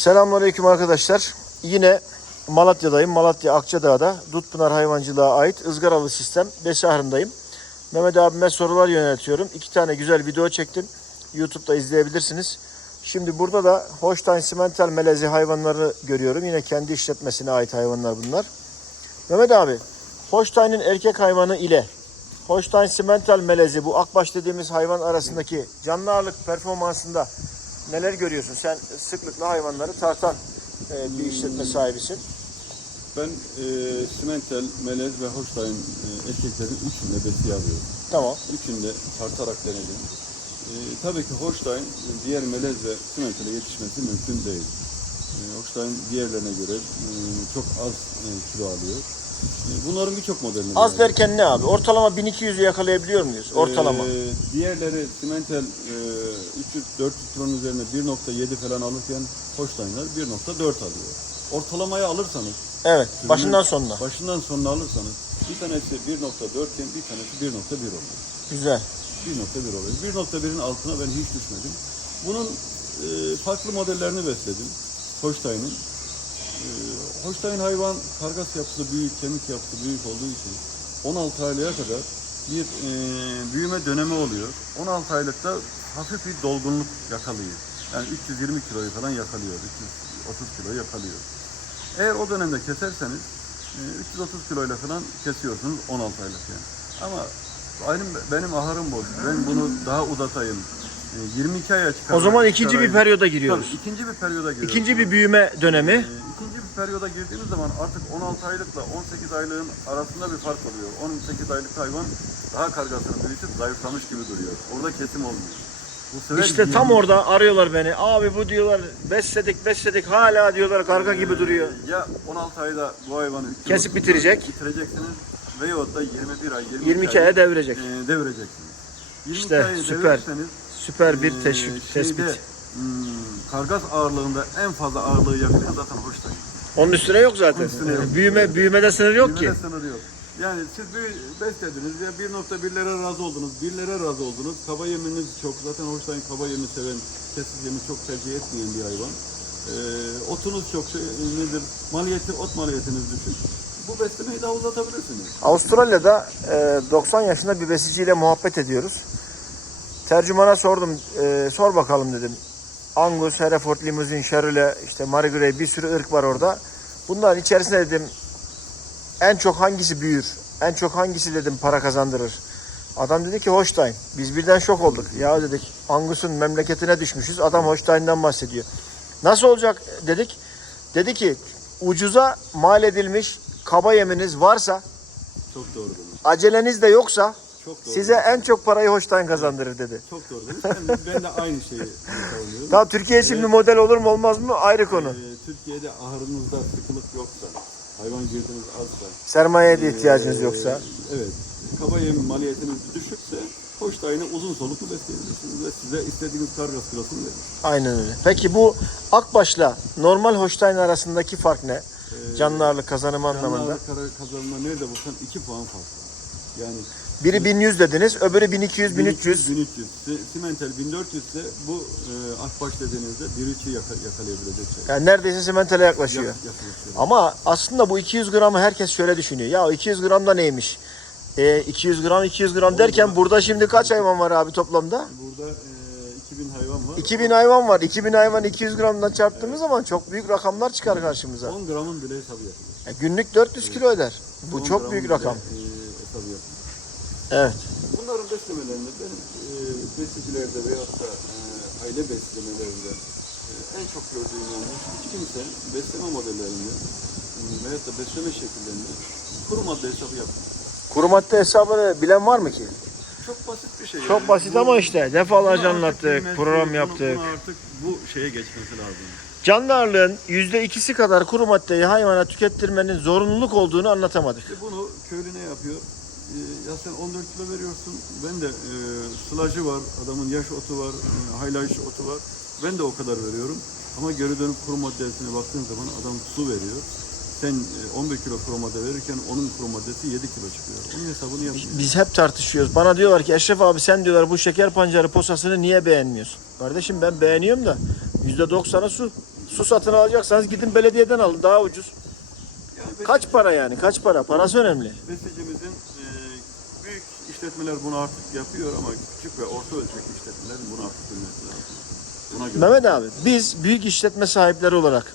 Selamünaleyküm arkadaşlar. Yine Malatya'dayım. Malatya Akçadağ'da Dutpınar Hayvancılığa ait ızgaralı sistem besi ahırındayım. Mehmet abime sorular yöneltiyorum. İki tane güzel video çektim. YouTube'da izleyebilirsiniz. Şimdi burada da Holstein Simental melezi hayvanları görüyorum. Yine kendi işletmesine ait hayvanlar bunlar. Mehmet abi, Holstein'in erkek hayvanı ile Holstein Simental melezi bu akbaş dediğimiz hayvan arasındaki canlı ağırlık performansında neler görüyorsun? Sen sıklıkla hayvanları tartan e, bir işletme sahibisin. Ben e, Simentel, Melez ve Holstein e, erkeklerin üçünde besi alıyorum. Tamam. Üçünde tartarak denedim. E, tabii ki e, diğer Melez ve Simentel'e yetişmesi mümkün değil. E, Holstein diğerlerine göre e, çok az e, kilo alıyor. Bunların birçok modelini Az denedim. derken ne abi? Ortalama 1200'ü yakalayabiliyor muyuz? Ortalama. E, diğerleri Simentel e, 300-400 kilonun üzerine 1.7 falan alırken Holstein'ler 1.4 alıyor. Ortalamayı alırsanız Evet. Başından sonuna. Başından sonuna alırsanız bir tanesi 1.4 iken bir tanesi 1.1 oluyor. Güzel. 1.1 oluyor. 1.1'in altına ben hiç düşmedim. Bunun e, farklı modellerini besledim. Holstein'in. E, Holstein hayvan kargas yapısı büyük, kemik yapısı büyük olduğu için 16 aylığa kadar bir e, büyüme dönemi oluyor. 16 aylıkta hafif bir dolgunluk yakalıyor. Yani 320 kiloyu falan yakalıyor. 330 kilo yakalıyor. Eğer o dönemde keserseniz e, 330 kiloyla falan kesiyorsunuz 16 aylık yani. Ama benim, benim aharım boş. Ben bunu daha uzatayım. E, 22 aya çıkar. O zaman ikinci bir periyoda giriyoruz. Tabii, ikinci bir periyoda giriyoruz. İkinci bir büyüme dönemi. Ee, ikinci periyoda girdiğimiz zaman artık 16 aylıkla 18 aylığın arasında bir fark oluyor. 18 aylık hayvan daha kargasını büyütüp zayıflamış gibi duruyor. Orada kesim olmuyor. Bu sefer İşte tam 20 orada arıyorlar beni. Abi bu diyorlar besledik besledik hala diyorlar karga gibi duruyor. Ee, Ya 16 ayda bu hayvanı Kesip bitirecek. bitireceksiniz veyahut da 21 ay 22, 22 aya devirecek. e, devireceksiniz. 22 İşte ayı süper. devirirseniz, Süper bir e, teşvik, şeyde, tespit. hmm, kargas ağırlığında en fazla ağırlığı yakalayan zaten Holstein. Onun üstüne yok zaten. Onun üstüne yok. Büyüme büyümede sınır yok ki. Büyümede sınırı yok. Yani siz bir beslediniz ya 1.1'lere razı oldunuz, 1'lere razı oldunuz. Kaba yeminiz çok. Zaten Holstein kaba yemi seven, kesik yemi çok tercih etmeyen bir hayvan. Ee, otunuz çok şey, nedir? Maliyeti, ot maliyetiniz düşük. Bu beslemeyi daha uzatabilirsiniz. Avustralya'da e, 90 yaşında bir besiciyle muhabbet ediyoruz. Tercümana sordum, e, sor bakalım dedim. Angus, Hereford, Limousin, Charolais, işte Marie Grey bir sürü ırk var orada. Bunların içerisinde dedim en çok hangisi büyür? En çok hangisi dedim para kazandırır? Adam dedi ki Holstein. Biz birden şok olduk. Ya dedik Angus'un memleketine düşmüşüz. Adam Holstein'den bahsediyor. Nasıl olacak dedik. Dedi ki ucuza mal edilmiş kaba yeminiz varsa Çok doğru aceleniz de yoksa Çok doğru. size en çok parayı Holstein kazandırır dedi. Çok doğru demiş. Ben, ben de aynı şeyi savunuyorum. Daha Türkiye için bir model olur mu olmaz mı ayrı konu. Ee, Türkiye'de ahırınızda sıkılık yoksa, hayvan girdiniz azsa, Sermayeye de ihtiyacınız Ee, yoksa. Evet. Kaba yem maliyetiniz düşükse Holstein'i uzun soluklu besleyebilirsiniz ve size istediğiniz kargas kilosunu verir. Aynen öyle. Peki bu Akbaş'la normal Holstein arasındaki fark ne? Ee, Canlı ağırlık kazanımı anlamında. Canlı ağırlık kazanma nerede bulsan 2 puan fark var. Yani Biri 1100 dediniz, öbürü 1200, 1300. 1300. Si- Simentel 1400 ise bu e, akbaş dediğinizde 1.3'ü yaka, yakalayabilecek şey. Yani neredeyse simentale yaklaşıyor. Yak- yaklaşıyor. Ama aslında bu 200 gramı herkes şöyle düşünüyor. Ya 200 gram da neymiş? E, 200 gram 200 gram derken burada şimdi kaç hayvan var abi toplamda? Burada e, 2000 hayvan var. 2000 hayvan var. 2000 hayvan 200 gramdan çarptığımız zaman çok büyük rakamlar çıkar karşımıza. 10 gramın bile hesabı yapılır. E, günlük 400 kilo eder. Bu 10 çok büyük bile, rakam. e, yapılır. Evet. Bunların beslemelerinde benim e, besicilerde veyahut da e, aile beslemelerinde e, en çok gördüğüm yanlış hiç kimse besleme modellerinde e, veyahut da besleme şekillerinde kuru madde hesabı yapmıyor. Kuru madde hesabını bilen var mı ki? Çok basit bir şey. Çok yani. basit Bu- ama işte defalarca anlattık, program yaptık. Artık bu şeye geçmesi lazım. Canlı ağırlığın %2'si kadar kuru maddeyi hayvana tükettirmenin zorunluluk olduğunu anlatamadık. İşte bunu köylü ne yapıyor? E, ya sen 14 kilo veriyorsun. Ben de e, sılacı var, adamın yaş otu var, e, haylayış otu var. Ben de o kadar veriyorum. Ama geri dönüp kuru maddesine baktığın zaman adam su veriyor. Sen e, 11 kilo kuru madde verirken onun kuru maddesi 7 kilo çıkıyor. Onun hesabını yapmıyor. Biz hep tartışıyoruz. Bana diyorlar ki Eşref abi sen diyorlar bu şeker pancarı posasını niye beğenmiyorsun? Kardeşim ben beğeniyorum da %90'ı su. Su satın alacaksanız gidin belediyeden alın daha ucuz. Kaç para yani? Kaç para? Parası önemli. Bestecimizin e, büyük işletmeler bunu artık yapıyor ama küçük ve orta ölçekli işletmelerin bunu artık bilmesi lazım. Buna göre. Mehmet abi biz büyük işletme sahipleri olarak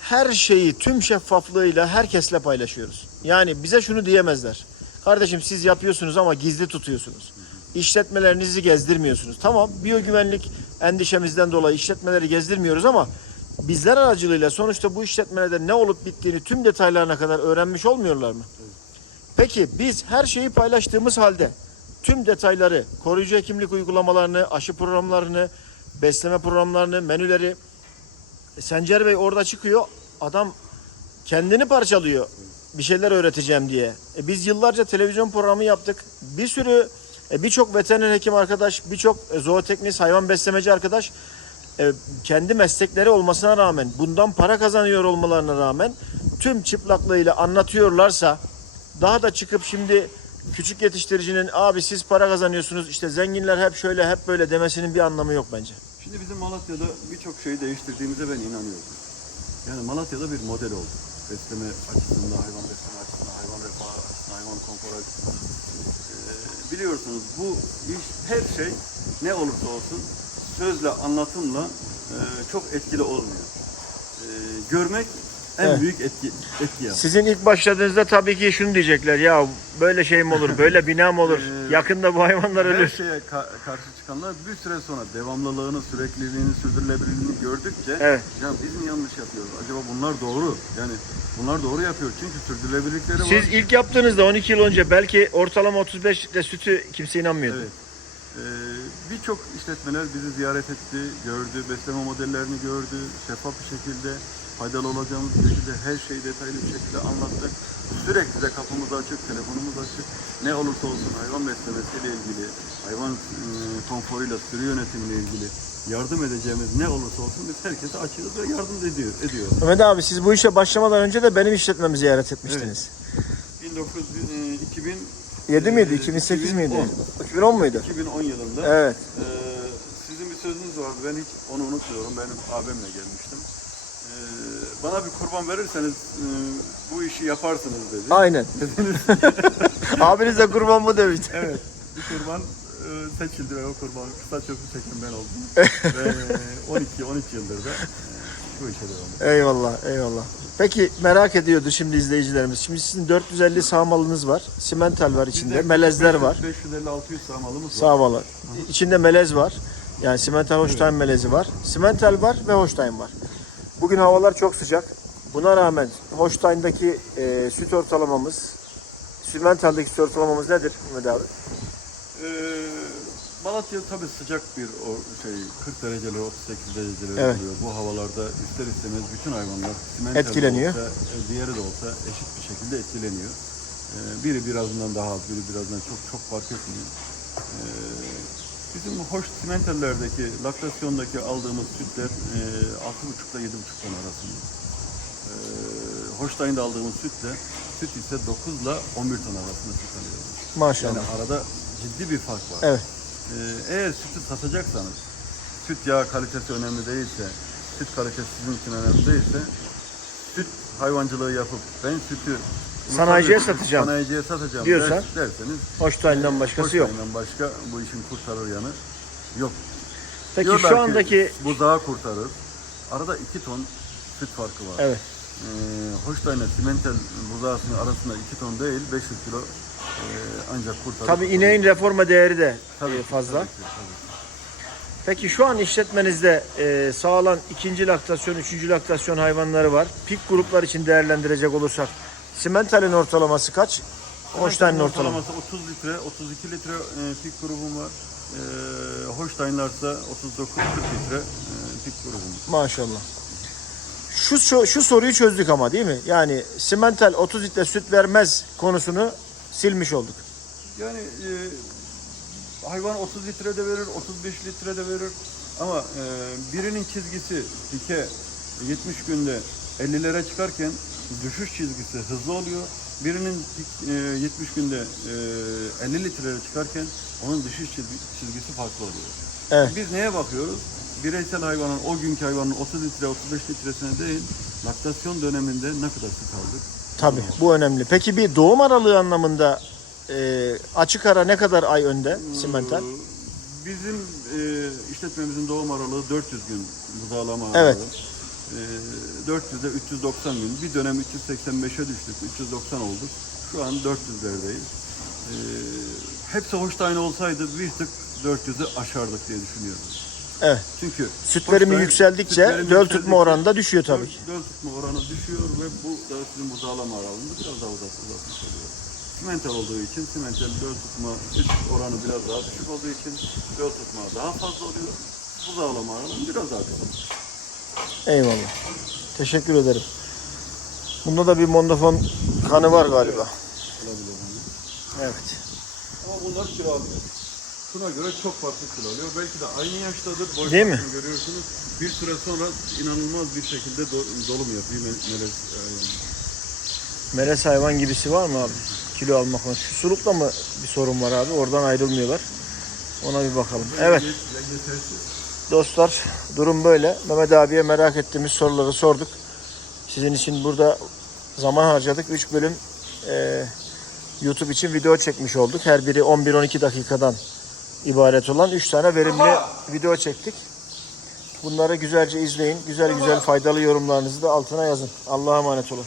her şeyi tüm şeffaflığıyla herkesle paylaşıyoruz. Yani bize şunu diyemezler. Kardeşim siz yapıyorsunuz ama gizli tutuyorsunuz. İşletmelerinizi gezdirmiyorsunuz. Tamam biyogüvenlik endişemizden dolayı işletmeleri gezdirmiyoruz ama bizler aracılığıyla sonuçta bu işletmelerde ne olup bittiğini tüm detaylarına kadar öğrenmiş olmuyorlar mı? Peki biz her şeyi paylaştığımız halde tüm detayları, koruyucu hekimlik uygulamalarını, aşı programlarını, besleme programlarını, menüleri e, Sencer Bey orada çıkıyor. Adam kendini parçalıyor. Bir şeyler öğreteceğim diye. E, biz yıllarca televizyon programı yaptık. Bir sürü e, birçok veteriner hekim arkadaş, birçok zooteknist, hayvan beslemeci arkadaş e, kendi meslekleri olmasına rağmen, bundan para kazanıyor olmalarına rağmen tüm çıplaklığıyla anlatıyorlarsa daha da çıkıp şimdi küçük yetiştiricinin abi siz para kazanıyorsunuz işte zenginler hep şöyle hep böyle demesinin bir anlamı yok bence. Şimdi bizim Malatya'da birçok şeyi değiştirdiğimize ben inanıyorum. Yani Malatya'da bir model oldu. Besleme açısından, hayvan besleme açısından, hayvan refahı açısından, hayvan konforu açısından. Ee, biliyorsunuz bu iş her şey ne olursa olsun sözle, anlatımla e, çok etkili olmuyor. Ee, görmek en Evet. büyük etki, etki. Sizin ilk başladığınızda tabii ki şunu diyecekler ya böyle şey mi olur böyle bina mı olur Ee, yakında bu hayvanlar Her ölür. şeye ka- karşı çıkanlar bir süre sonra devamlılığını, sürekliliğini, sürdürülebilirliğini gördükçe Evet. ya biz mi yanlış yapıyoruz? Acaba bunlar doğru. Yani bunlar doğru yapıyor. Çünkü sürdürülebilirlikleri var. Siz ilk yaptığınızda 12 yıl önce belki ortalama 35 litre sütü kimse inanmıyordu. Evet. Ee, Birçok işletmeler bizi ziyaret etti, gördü, besleme modellerini gördü, şeffaf bir şekilde, faydalı olacağımız bir şekilde her şeyi detaylı bir şekilde anlattık. Sürekli de kapımız açık, telefonumuz açık. Ne olursa olsun hayvan beslemesiyle ilgili, hayvan e, konforuyla, sürü yönetimiyle ilgili yardım edeceğimiz ne olursa olsun biz herkese açığız ve yardım ediyor, ediyor. Mehmet abi siz bu işe başlamadan önce de benim işletmemi ziyaret etmiştiniz. 1900, e, 2000, 7 miydi? Ee, 2008 miydi? 2010. 2010 muydu? 2010 yılında Evet. Ee, sizin bir sözünüz vardı. Ben hiç onu unutmuyorum. Benim abimle gelmiştim. Ee, bana bir kurban verirseniz e, bu işi yaparsınız dedi. Aynen. Abiniz de kurban mı demişti. Evet. Bir kurban e, seçildi ve o kurban kısa çöpü çeken ben oldum. ve 12-13 yıldır da e, bu işe devam ediyorum. Eyvallah, eyvallah. Peki merak ediyordu şimdi izleyicilerimiz. Şimdi sizin 450 sağmalınız var. Simental var içinde. Bizde melezler var. 550-600 sağmalımız var. Sağmalı. İçinde melez var. Yani simental Holstein melezi var. Simental var ve Holstein var. Bugün havalar çok sıcak. Buna rağmen Holstein'daki e, süt ortalamamız, Simental'daki süt ortalamamız nedir Mehmet abi? Ee, Malatya tabii sıcak bir o şey 40 dereceler 38 dereceler Evet. oluyor. Bu havalarda ister istemez bütün hayvanlar simental de Etkileniyor. Olsa, e, diğeri de olsa eşit bir şekilde etkileniyor. Ee, biri birazından daha az, biri birazından çok çok fark etmiyor. Ee, bizim hoş simentallerdeki laktasyondaki aldığımız sütler e, 6,5 ile 7,5 ton arasında. Ee, Holstein'de aldığımız sütle süt ise 9 ile 11 ton arasında süt alıyoruz. Maşallah. Yani arada ciddi bir fark var. Evet. Ee, eğer sütü satacaksanız, süt yağı kalitesi önemli değilse, süt kalitesi sizin için önemli değilse, süt hayvancılığı yapıp ben sütü uluslararası satacağım Sanayiciye satacağım diyorsan, der- derseniz, Holstein'den başkası yok. Holstein'den başka bu işin kurtarır yanı yok. Peki Diyorlar şu ki, andaki buzağı kurtarır. Arada 2 ton süt farkı var. evet. Ee, Holstein'le simental buzağısının arasında 2 ton değil 500 kilo ancak kurtarır. Tabii ineğin reforma değeri de Tabii e, fazla. tabii tabii. Peki şu an işletmenizde e, sağlanan ikinci laktasyon, üçüncü laktasyon hayvanları var. Pik gruplar için değerlendirecek olursak Simental'in ortalaması kaç? Holstein'in ortalaması. Ortalaması 30 litre, 32 litre e, pik grubum var. E, Holstein'larsa 39-40 litre e, pik grubum var. Maşallah. Şu, şu şu soruyu çözdük ama değil mi? Yani Simental 30 litre süt vermez konusunu silmiş olduk. Yani e, hayvan 30 litre de verir, 35 litre de verir. Ama e, birinin çizgisi pike 70 günde 50'lere çıkarken düşüş çizgisi hızlı oluyor. Birinin e, 70 günde e, 50 litrelere çıkarken onun düşüş çizgi- çizgisi farklı oluyor. Evet. Biz neye bakıyoruz? bireysel hayvanın o günkü hayvanın 30 litre 35 litresine değil laktasyon döneminde ne kadar süt aldık? Tabii bu önemli. Peki bir doğum aralığı anlamında e, açık ara ne kadar ay önde simental? Ee, Bizim e, işletmemizin doğum aralığı 400 gün buzağlama aralığı. Evet. E, 400'de 390 gün. Bir dönem 385'e düştük. 390 olduk. Şu an 400'lerdeyiz. E, hepsi Holstein olsaydı bir tık 400'ü aşardık diye düşünüyorum. Evet. Çünkü Süt verimi Holstein- yükseldikçe süt verimi döl tutma yükseldikçe oranı da düşüyor tabii döl- ki. Döl tutma oranı düşüyor ve bu da sizin buzağlama aralığını biraz daha uzat, uzatmış oluyor. Simental olduğu için simental döl tutma süt oranı biraz daha düşük olduğu için döl tutma daha fazla oluyor. Buzağlama aralığı biraz daha düşük. Eyvallah. Teşekkür ederim. Bunda da bir mondofon kanı var galiba. Olabilir. Evet. Ama bunlar almıyor. Şuna göre çok farklı kilo alıyor. Belki de aynı yaştadır. Boy Değil mi? görüyorsunuz. Bir süre sonra inanılmaz bir şekilde do- dolum yapıyor. Me- melez, e, Melez hayvan gibisi var mı abi? Kilo almak konusunda. Şu sulukta mı bir sorun var abi? Oradan ayrılmıyorlar. Ona bir bakalım. Evet. Dostlar durum böyle. Mehmet abiye merak ettiğimiz soruları sorduk. Sizin için burada zaman harcadık. 3 bölüm e, YouTube için video çekmiş olduk. Her biri 11-12 dakikadan ibaret olan 3 tane verimli video çektik. Bunları güzelce izleyin. Güzel güzel faydalı yorumlarınızı da altına yazın. Allah'a emanet olun.